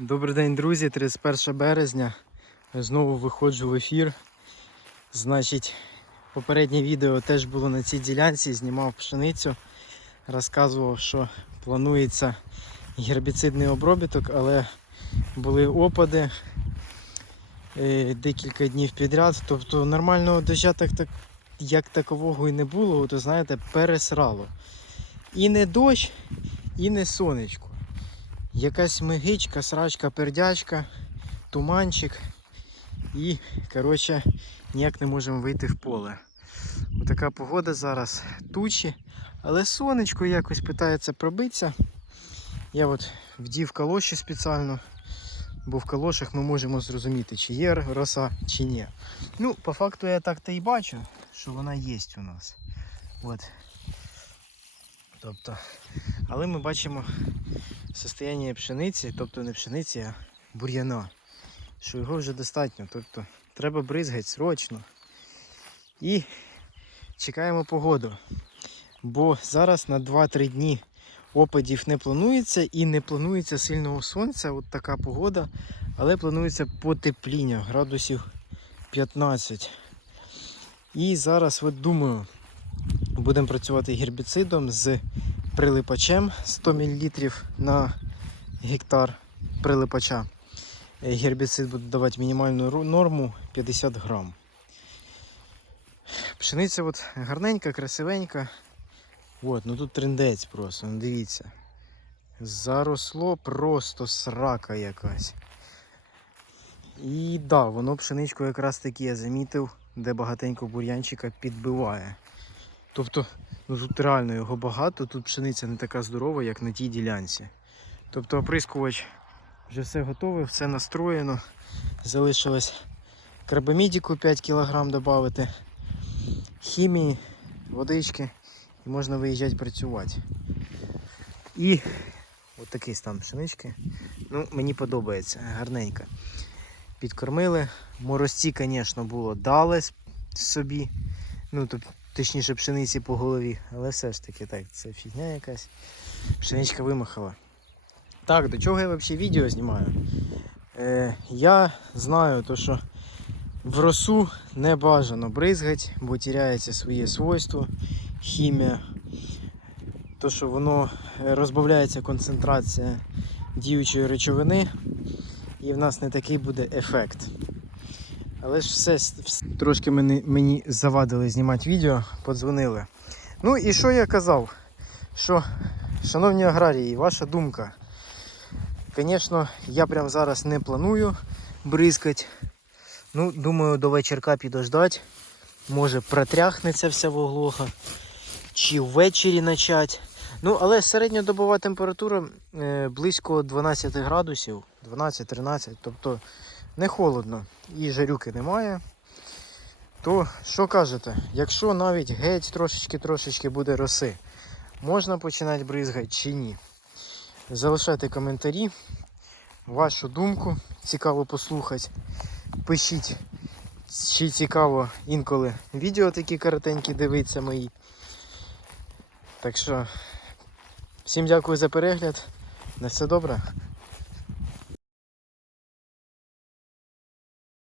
Добрий день, друзі. 31 березня. Знову виходжу в ефір. Значить, попереднє відео теж було на цій ділянці, знімав пшеницю, розказував, що планується гербіцидний обробіток, але були опади е, декілька днів підряд. Тобто нормального дождя так, так, як такового і не було, то знаєте, пересрало. І не дощ, і не сонечко. Якась мигичка, срачка, пердячка, туманчик. І, коротше, ніяк не можемо вийти в поле. Отака погода зараз, тучі, але сонечко якось питається пробитися. Я от вдів калоші спеціально, бо в калошах ми можемо зрозуміти, чи є роса, чи ні. Ну, по факту я так-то і бачу, що вона є у нас. От. Тобто, але ми бачимо состояння пшениці, тобто не пшениці, а бур'яна. Що його вже достатньо. Тобто треба бризгати срочно. І чекаємо погоду. Бо зараз на 2-3 дні опадів не планується і не планується сильного сонця. От така погода. Але планується потепління градусів 15. І зараз от думаю, будемо працювати гербіцидом з прилипачем 100 мл на гектар прилипача. Е, Гербіцид буде давати мінімальну норму 50 грам. Пшениця от гарненька, красивенька. От, ну тут трендець просто, ну дивіться. Заросло просто срака якась. І да, воно пшеничку якраз таки я замітив, де багатенько бур'янчика підбиває. Тобто Ну тут реально його багато, тут пшениця не така здорова, як на тій ділянці. Тобто оприскувач вже все готове, все настроєно. Залишилось карбамідіку 5 кг додати, хімії, водички і можна виїжджати працювати. І от такий стан пшенички. Ну, мені подобається, гарненько. Підкормили. Морозці, звісно, було дали собі. Ну, тобто точніше пшениці по голові, але все ж таки так, це фігня якась. Пшеничка вимахала. Так, до чого я взагалі відео знімаю? Е, я знаю, то, що в росу не бажано бризгати, бо тіряється своє свойство, хімія. То, що воно е, розбавляється концентрація діючої речовини, і в нас не такий буде ефект. Але ж все, все трошки мені, мені завадили знімати відео, подзвонили. Ну і що я казав? Що, шановні аграрії, ваша думка. Звісно, я прямо зараз не планую бризкати. Ну, думаю, до вечірка підождати. Може протряхнеться вся воглуха. Чи ввечері почати. Ну, але середньодобова температура е, близько 12 градусів, 12-13, тобто не холодно і жарюки немає. То що кажете, якщо навіть геть трошечки-трошечки буде роси, можна починати бризгати чи ні? Залишайте коментарі, вашу думку, цікаво послухати. Пишіть, чи цікаво інколи відео такі коротенькі дивитися мої. Так що, всім дякую за перегляд. На все добре.